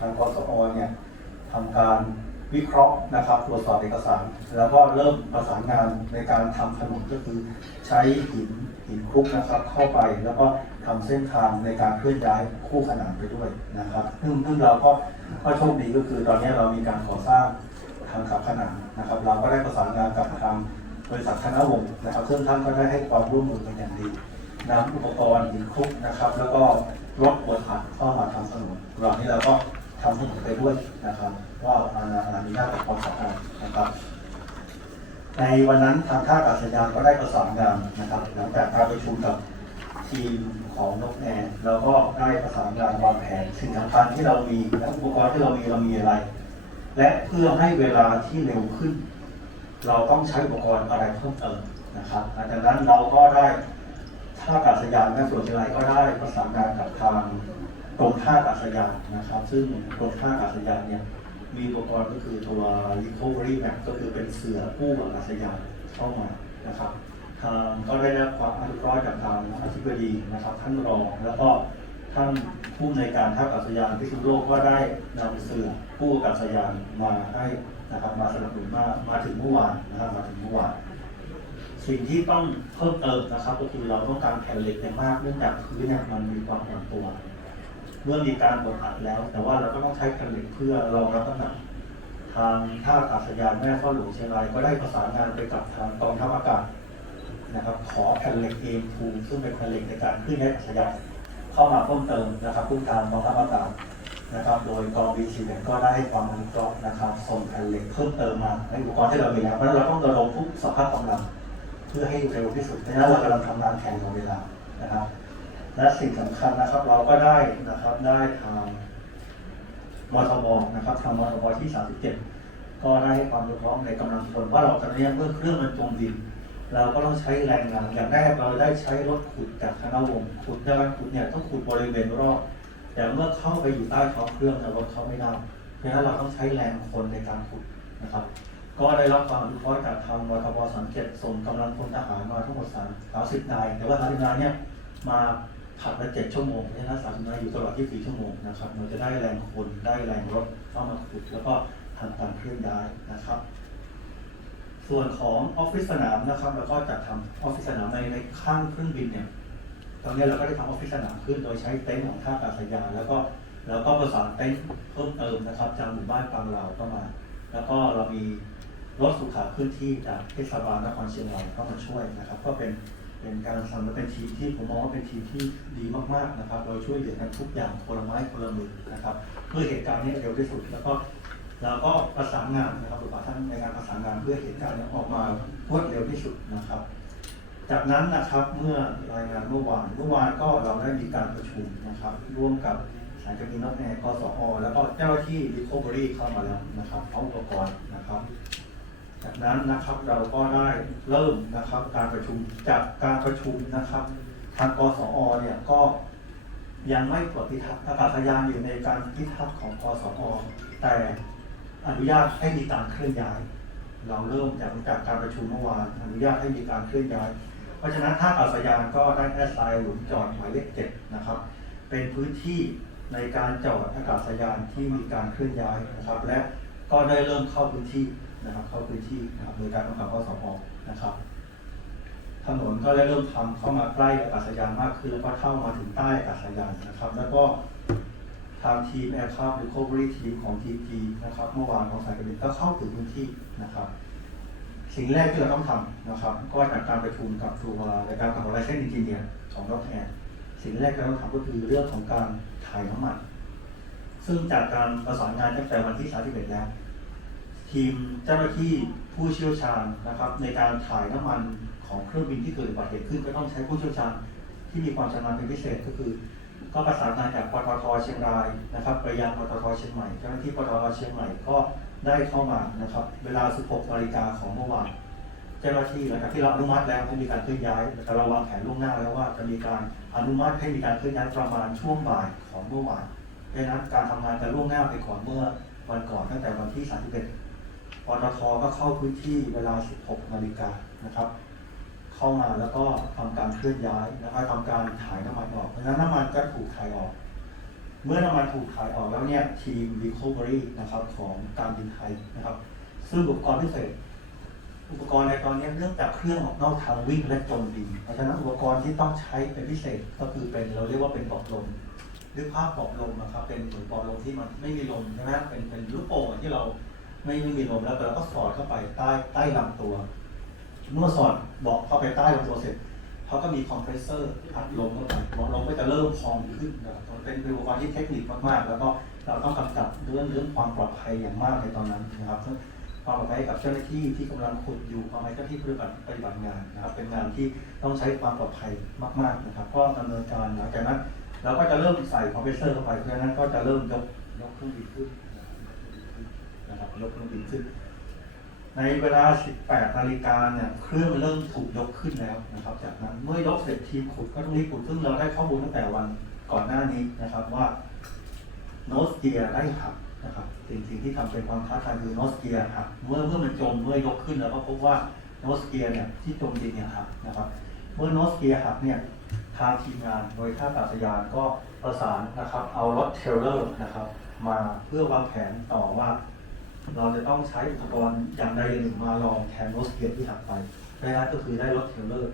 ทางกสอเนี่ยทำการวิเคราะห์นะครับตรวจสอบเอกสาร แล้วก็เริ่มประสานงานในการทำถนนก็คือใช้หินหินคลุกนะครับเข้าไปแล้วก็ทำเส้นทางในการเคลื่อนย้ายคู่ขนานไปด้วยนะครับ ซึ่งซึ่งเราก็ก็โชคดีก็คือตอนนี้เรามีการก่อสร้างทางขับขนานนะครับ เราก็ได้ประสานงานกับทางบริษัทธนวงศ์นะครับ ซึ่งท่านก็ได้ให้ความร่วมมือเป็นอย่างดีนำอุปกรณ์หินคลุกนะครับ แล้วก็รถบดอัดเข้ามาทำถนนเหล่านี้เราก็ ทำถนนไปด้วยนะครับว่าอาณาอนุญาตกับความสะอาดนะครับ ในวันนั้นทางท่าอากาศยานก็ได้ประสานงานนะครับหลังจากการประชุมกับทีมของนกแอร์เราก็ได้ประสานงานวางแผนสิ่งสำคัญที่เรามีและอุปกรณ์ที่เรามีเรามีอะไร และเพื่อให้เวลาที่เร็วขึ้น เราต้องใช้อุปกรณ์อะไรเพิ่มเติมนะครับหลังจากนั้นเราก็ได้ท่าอากาศยานแม่สวนเชียงรายก็ได้ประสานงานกับทาง กรมท่าอากาศยานนะครับ ซึ่งกรมท่าอากาศยานเนี่ยมีอุปกรณ์ก็คือตัว recovery map ก็คือเป็นเสือกู้อากาศยานเข้ามานะครับทางก็ได้รับความอนุเคราะห์จากทางอธิบดีนะครับ ท่านรองแล้วก็ท่านผู้ในการท่าอากาศยานพิษณุโลกก็ได้นำเสือกู้อากาศยานมาให้นะครับมาสนับสนุนมามาถึงเมื่อวานนะครับมาถึงเมื่อวานสิ่งที่ต้องเพิ่มเติมนะครับ ก็คือเราต้องการแผ่นเหล็กเนี่ยมากเนื่องจากพื้นเนี่ยมันมีความอ่อนตัว เมื่อมีการบดอัดแล้ว แต่ว่าเราก็ต้องใช้ผล็กเพื่อรองรับน้ำหนักทางท่าอากาศยานแม่ฟ้าหลวงเชียงรายก็ได้ประสานงานไปกับทางกองทัพอากาศนะครับ ขอแผ่นเหล็กเอ็มทูซึ่งเป็นแผ่นเหล็กในการขึ้นย้าอากาศยานเข้ามาเพิ่มเติมนะครับผู้การกองทัพอากาศนะครับ โดยกองบีซีก็ได้ให้ความอนุเคราะห์นะครับส่งแผ่นเหล็กเพิ่มเติมมาในอุปกรณ์ที่เรามีแล้วเพราะเราต้องระดมทุกสภาพกำลัง เพื่อให้เร็วที่สุดเพราะฉะนั้นเรากำลังทำงานแข่งกับเวลานะครับ และสิ่งสำคัญนะครับเราก็ได้นะครับได้ทางมทบนะครับทางมทบที่ 37 ก็ได้ให้ความรู้พร้อมในกำลังพลว่าเราตอนนี้เมื่อเครื่องมันจมดิน เราก็ต้องใช้แรงงานอย่างแรกเราได้ใช้รถขุดจากคณะวงขุดในการขุดเนี่ยต้องขุดบริเวณรอบแต่เมื่อเข้าไปอยู่ใต้ท้องเครื่องเนี่ยรถเข้าไม่ได้เพราะฉะนั้นเราต้องใช้แรงคนในการขุดนะครับ ก็ได้รับความอนุเคราะห์จากทางวทบสังเกตส่งกำลังพลทหารมาทั้งหมด3 30นายแต่ว่า30นายเนี่ยมา ผัดละ7ชั่วโมงเพราะฉะนั้น30นาอยู่ตลอด24ชั่วโมงนะครับเราจะได้แรงคนได้แรงรถเข้ามาขุดแล้วก็ทำการเคลื่อนย้ายนะครับ ส่วนของออฟฟิศสนามนะครับเราก็จัดทำออฟฟิศสนามในในข้างเครื่องบินเนี่ยตอนนี้เราก็ได้ทำออฟฟิศสนามขึ้นโดยใช้เต็นท์ของท่าอากาศยานแล้วก็แล้วก็ประสานเต็นท์เพิ่มเติมนะครับจากหมู่บ้านปางลาวเข้ามา แล้วก็เรามีรถสุขาเคลื่อนที่จากเทศบาลนครเชียงรายเข้ามาช่วยนะครับ ก็เป็น เป็นการทำและเป็นทีมที่ผมมองว่าเป็นทีมที่ดีมากๆนะครับเราช่วยเหลือกันทุกอย่างคนละไม้คนละมือนะครับเพื่อเหตุการณ์นี้เร็วที่สุดแล้วก็เราก็ประสานงานนะครับหรือว่าท่านในการประสานงานเพื่อเหตุการณ์นี้ออกมารวดเร็วที่สุดนะครับ จากนั้นนะครับเมื่อรายงานเมื่อวานเมื่อวานก็เราได้มีการประชุมนะครับ ร่วมกับสายการบินนกแอร์กสอแล้วก็เจ้าหน้าที่ Recovery เข้ามาแล้วนะครับพร้อมอุปกรณ์นะครับ จากนั้นนะครับเราก็ได้เริ่มนะครับการประชุมจากการประชุมนะครับ ทางกสอเนี่ยก็ยังไม่ปลดพิทักษ์อากาศยานอยู่ในการพิทักษ์ของกสอแต่อนุญาตให้มีการเคลื่อนย้าย เราเริ่มจากจากการประชุมเมื่อวานอนุญาตให้มีการเคลื่อนย้าย เพราะฉะนั้นท่าอากาศยานก็ได้แอสไซน์หลุมจอดหมายเลขเจ็ดนะครับ เป็นพื้นที่ในการจอดอากาศยานที่มีการเคลื่อนย้ายนะครับ และก็ได้เริ่มเข้าพื้นที่ นะครับเข้าพื้นที่นะครับโดยการกำกับกสพนะครับ ถนนก็ได้เริ่มทำเข้ามาใกล้อากาศยานมากขึ้น แล้วก็เข้ามาถึงใต้อากาศยานนะครับ แล้วก็ทางทีมแอร์คราฟ Recovery ทีมของ TP นะครับ เมื่อวานของสายการบินก็เข้าถึงพื้นที่นะครับ สิ่งแรกที่เราต้องทำนะครับ ก็จากการประชุมกับตัวรายการของไลเซนอินจิเนียร์ของดรแอนสิ่งแรกที่เราต้องทำก็คือเรื่องของการถ่ายน้ำมัน ซึ่งจากการประสานงานตั้งแต่วันที่31แล้ว ทีมเจ้าหน้าที่ผู้เชี่ยวชาญนะครับ ในการถ่ายน้ำมันของเครื่องบินที่เกิดอุบัติเหตุขึ้นก็ต้องใช้ผู้เชี่ยวชาญที่มีความชำนาญเป็นพิเศษก็คือ ก็ประสานงานจากปตทเชียงรายนะครับไปยังปตทเชียงใหม่เจ้าหน้าที่ปตทเชียงใหม่ก็ได้เข้ามานะครับ เวลา 16นาฬิกาของเมื่อวานเจ้าหน้าที่หลังจากที่เราอนุมัติแล้วให้มีการเคลื่อนย้ายแต่เราวางแผนล่วงหน้าแล้วว่าจะมีการอนุมัติให้มีการเคลื่อนย้ายประมาณช่วงบ่ายของเมื่อวานดังนั้นการทำงานจะล่วงหน้าไปก่อนเมื่อวันก่อนตั้งแต่วันที่ 31 ปตทก็เข้าพื้นที่เวลา 16 นาฬิกานะครับ เข้ามาแล้วก็ทำการเคลื่อนย้ายแล้วก็ทำการถ่ายน้ำมันออกเพราะฉะนั้นน้ำมันก็ถูกถ่ายออก เมื่อน้ำมันถูกขายออกแล้วเนี่ยทีม Recovery นะครับของการบินไทยนะครับซื้ออุปกรณ์พิเศษ อุปกรณ์ในตอนนี้เนื่องจากเครื่องออกนอกทางวิ่งและจมดินเพราะฉะนั้นอุปกรณ์ที่ต้องใช้เป็นพิเศษก็คือเป็นเราเรียกว่าเป็นบาะลมหรือภาพบาะลมนะครับเป็นเหมือนบาะลมที่มันไม่มีลมใช่ไหมเป็นเป็นลูกโป่งที่เรา ไม่ไม่มีลมแล้วแต่เราก็สอดเข้าไปใต้ใต้ลำตัวเมื่อสอดเบาะเข้าไปใต้ลำตัวเสร็จเขาก็มีคอมเพรสเซอร์อัดลมเข้าไปลมก็จะเริ่มพองขึ้นนะครับมันเป็นอุปกรณ์ที่เทคนิคมากๆ แล้วก็เราต้องกำกับเรื่องเรื่องความปลอดภัยอย่างมากในตอนนั้นนะครับความปลอดภัยกับเจ้าหน้าที่ที่กำลังขุดอยู่ความปลอดภัยเจ้าหน้าที่ปฏิบัติปฏิบัติงานนะครับ เป็นงานที่ต้องใช้ความปลอดภัยมาก ๆนะครับ ก็ดำเนินการหลังจากนั้นเราก็จะเริ่มใส่คอมเพรสเซอร์เข้าไปเพราะฉะนั้นก็จะเริ่มยกยกเครื่องบินขึ้น นะครับยกเครื่องบินขึ้น ในเวลา 18นาฬิกาเนี่ยเครื่องเริ่มถูกยกขึ้นแล้วนะครับ จากนั้นเมื่อยกเสร็จทีมขุดก็ต้องรีบขุดซึ่งเราได้ข้อมูลตั้งแต่วันก่อนหน้านี้นะครับว่าโนสเกียร์ได้หักนะครับสิ่งสิ่งที่ทำเป็นความท้าทายคือโนสเกียร์หักเมื่อเมื่อมันจมเมื่อยกขึ้นแล้วก็พบว่าโนสเกียร์เนี่ยที่จมดินเนี่ยหักนะครับ เมื่อโนสเกียร์หักเนี่ยทางทีมงานโดยท่าอากาศยานก็ประสานนะครับ เอารถเทรลเลอร์นะครับ มาเพื่อวางแผนต่อว่า เราจะต้องใช้อุปกรณ์อย่างใดอย่างหนึ่งมาลองแทนรถเกียร์ที่หักไปดังนั้นก็คือได้รถเทลเลอร์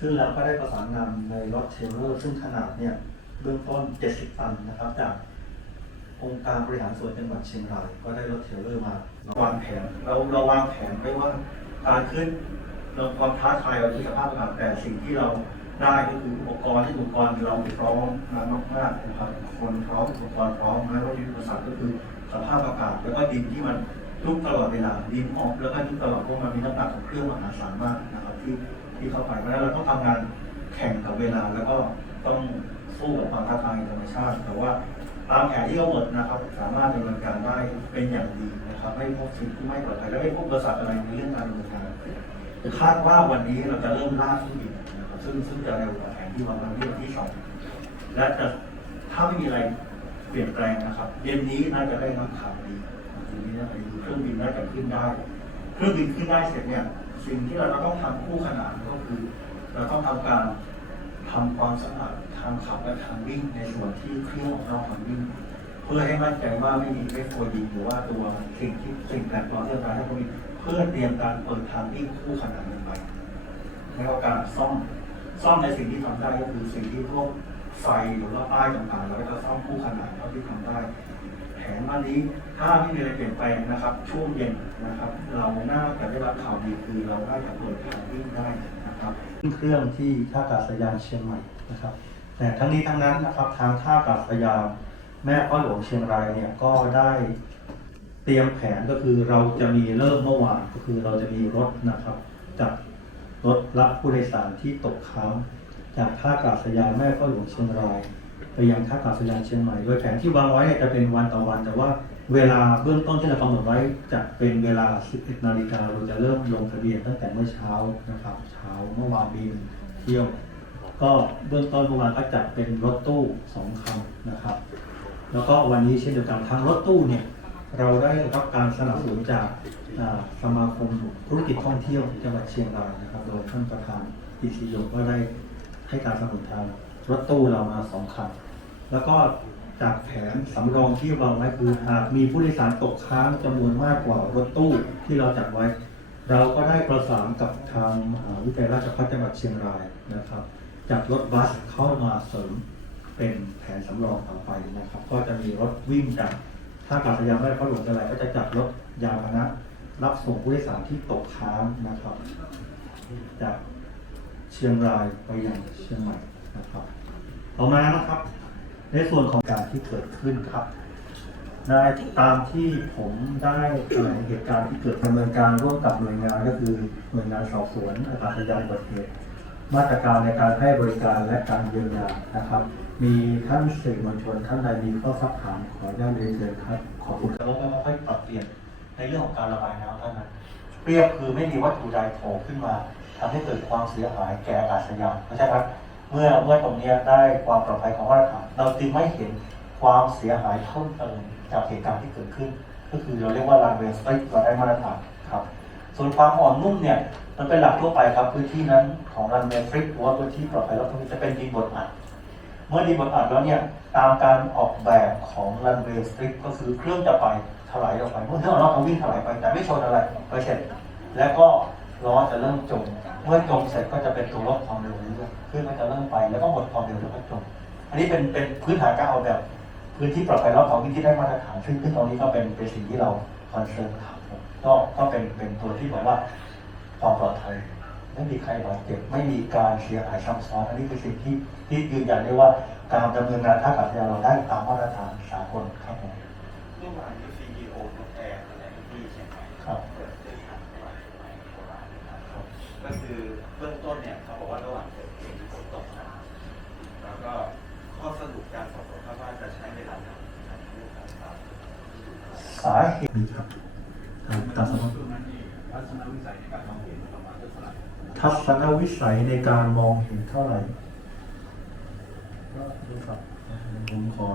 ซึ่งเราก็ได้ประสานงานในรถเทลเลอร์ ซึ่งขนาดเนี่ยเบื้องต้น 70 ตันนะครับ จากองค์การบริหารส่วนจังหวัดเชียงราย ก็ได้รถเทลเลอร์มาวางแผนเราเราวางแผนไว้ว่าการขึ้นเราความท้าทายเราที่สภาพอากาศแต่สิ่งที่เราได้ก็คืออุปกรณ์ที่อุปกรณ์เราพร้อมมามากๆนะครับคนพร้อมอุปกรณ์พร้อมแล้วก็ยุทธศาสตร์ก็คือ สภาพอากาศ แล้วก็ดินที่มันลุกตลอดเวลาดินออกแล้วก็ลุกตลอดเพราะมันมีน้ำหนักของเครื่องมหาศาลมากนะครับที่ที่เข้าไปเพราะฉะนั้นเราต้องทำงานแข่งกับเวลาแล้วก็ต้องสู้กับความท้าทายธรรมชาติ แต่ว่าตามแผนที่กำหนดนะครับ สามารถดำเนินการได้เป็นอย่างดีนะครับ ไม่พบสิ่งที่ไม่ปลอดภัยและไม่พบอุปสรรคอะไรในเรื่องการดำเนินการคาดว่าวันนี้เราจะเริ่มล่าเครื่องบินนะครับซึ่งซึ่งจะเร็วกว่าแผนที่วางไว้ที่วันที่สองและจะถ้าไม่มีอะไร เปลี่ยนแปลงนะครับเย็นนี้น่าจะได้รับข่าวดีทีนี้น่าจะดีเครื่องบินน่าจะขึ้นได้ เครื่องบินขึ้นได้เสร็จเนี่ยสิ่งที่เราต้องทำคู่ขนานก็คือ เราต้องทำการทำความสะอาดทางขับและทางวิ่งในส่วนที่เครื่องออกนอกทางวิ่ง เพื่อให้มั่นใจว่าไม่มีเอฟโฟดีหรือว่าตัวสิ่งที่สิ่งแปลกปลอมที่จะทำให้เครื่องบินเพื่อเตรียมการเปิดทางวิ่งคู่ขนานกันไปแล้วก็การซ่อมซ่อมในสิ่งที่ทำได้ก็คือสิ่งที่พวก ไฟหรือว่าป้ายต่างๆ เราก็จะซ่อมคู่ขนานเท่าที่ทำได้ แผนวันนี้ถ้าไม่มีอะไรเปลี่ยนแปลงนะครับ ช่วงเย็นนะครับ เราน่าจะได้รับข่าวดีคือเราได้จะเปิดทางวิ่งได้นะครับเครื่องที่ท่าอากาศยานเชียงใหม่นะครับ แต่ทั้งนี้ทั้งนั้นนะครับทางท่าอากาศยานแม่พ่อหลวงเชียงรายเนี่ยก็ได้เตรียมแผนก็คือเราจะมีเริ่มเมื่อวานก็คือเราจะมีรถนะครับจัดรถรับผู้โดยสารที่ตกค้าง จากท่าอากาศยานแม่ฟ้าหลวงเชียงรายไปยังท่าอากาศยานเชียงใหม่ โดยแผนที่วางไว้เนี่ยจะเป็นวันต่อวัน แต่ว่าเวลาเบื้องต้นที่เรากำหนดไว้จะเป็นเวลา 11 นาฬิกาเราจะเริ่มลงทะเบียนตั้งแต่เมื่อเช้านะครับ เช้าเมื่อวานมีหนึ่งเที่ยว ก็เบื้องต้นเมื่อวานก็จัดเป็นรถตู้สองคันนะครับ แล้วก็วันนี้เช่นเดียวกันทางรถตู้เนี่ยเราได้รับการสนับสนุนจากสมาคมธุรกิจท่องเที่ยวจังหวัดเชียงรายนะครับ โดยท่านประธานอิสิโยก็ได้ ให้การสนุนทางรถตู้เรามาสองคันแล้วก็จากแผนสำรองที่วางไว้คือหากมีผู้โดยสารตกค้างจำนวนมากกว่ารถตู้ที่เราจัดไว้ เราก็ได้ประสานกับทางมหาวิทยาลัยราชภัฏจังหวัดเชียงรายนะครับจัดรถบัสเข้ามาเสริมเป็นแผนสำรองต่อไปนะครับ ก็จะมีรถวิ่งจากท่าอากาศยานแม่ฟ้าหลวงจังหวัดก็จะจัดรถยานพาหนะ รับส่งผู้โดยสารที่ตกค้างนะครับจาก เชียงรายไปยังเชียงใหม่นะครับต่อมานะครับ ในส่วนของการที่เกิดขึ้นครับได้ตามที่ผมได้แถลงเหตุการณ์ที่เกิดดำเนินการร่วมกับหน่วยงานก็คือหน่วยงานสอบสวนอากาศยานอุบัติเหตุมาตรการในการให้บริการและการเยียวยานะครับ มีท่านสื่อมวลชนท่านใดมีข้อสักถามขออนุญาตเรียนเชิญครับ ขอบคุณครับแล้วก็ค่อยปรับเปลี่ยนในเรื่องของการระบายน้ำเท่านั้นเปรียบคือไม่มีวัตถุใดโผล่ขึ้นมา ทำให้เกิดความเสียหายแก่อากาศยานเพราะฉะนั้นเมื่อเมื่อตรงนี้ได้ความปลอดภัยของมาตรฐานเราจึงไม่เห็นความเสียหายเพิ่มเติมจากเหตุการณ์ที่เกิดขึ้น ก็คือเราเรียกว่า runway strike เราได้มาตรฐานครับ ส่วนความอ่อนนุ่มเนี่ยมันเป็นหลักทั่วไปครับพื้นที่นั้นของ runway strike หรือว่าพื้นที่ปลอดภัยรอบทุกจะเป็นดินบดอัด เมื่อดีบทอัดแล้วเนี่ยตามการออกแบบของรันเวย์สตริกก็คือเครื่องจะไปถลายออกไปเมื่อเครื่องเราเขาวิ่งถลายไปแต่ไม่ชนอะไรไปเสร็จแล้วก็ ล้อจะเริ่มจม เมื่อจมเสร็จก็จะเป็นตัวลดความเร็วเรื่อยๆเครื่องก็จะเริ่มไปแล้วก็หมดความเร็วแล้วก็จม อันนี้เป็นเป็นพื้นฐานการออกแบบพื้นที่ปลอดภัยรอบของที่ได้มาตรฐานซึ่งตรงนี้ก็เป็นเป็นสิ่งที่เราคอนเซิร์นครับก็ก็เป็นเป็นตัวที่บอกว่าความปลอดภัยไม่มีใครบาดเจ็บไม่มีการเสียหายซ้ำซ้อนอันนี้คือสิ่งที่ที่ยืนยันได้ว่าการดำเนินงานท่าอากาศยานเราได้ตามมาตรฐานสากลครับผม บื้องต้นเนี่ยเขาบอกว่าระหว่างเกิดเหตุมีฝนตกหนักแล้วก็ข้อสรุปการสอบสวนคาดว่าจะใช้เวลานานในการเรื่องการตามสาเหตุมีครับตัดสมช่วงนั้นนี่ทัศนวิสัยในการมองเห็นเท่าไหร่ทัศนวิสัยในการมองเห็นเท่าไหร่ก็ดูครับผมขอ